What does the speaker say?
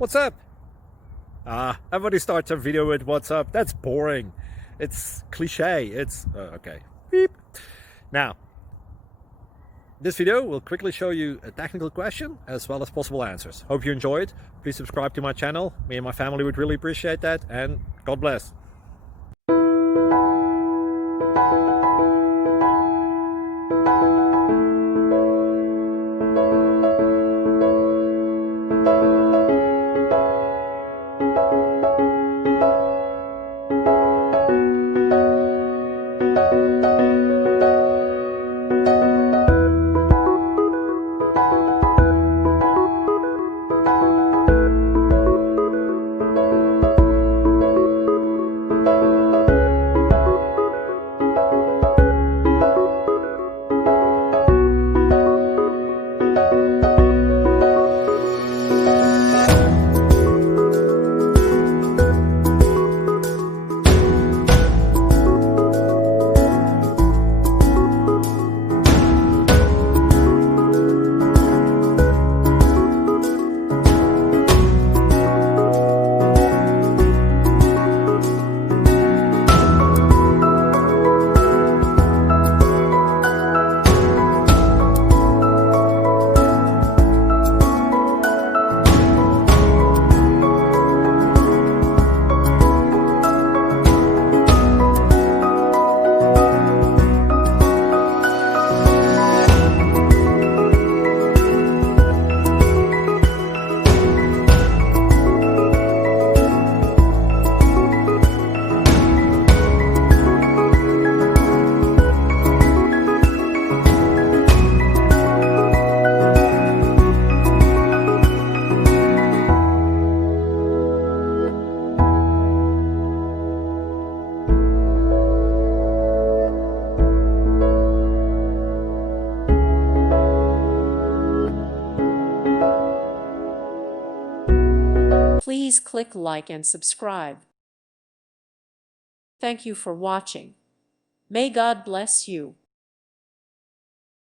What's up? Everybody starts a video with what's up. That's boring. It's cliche. It's okay. Beep. Now, this video will quickly show you a technical question as well as possible answers. Hope you enjoyed. Please subscribe to my channel. Me and my family would really appreciate that, and God bless. Please click like and subscribe. Thank you for watching. May God bless you.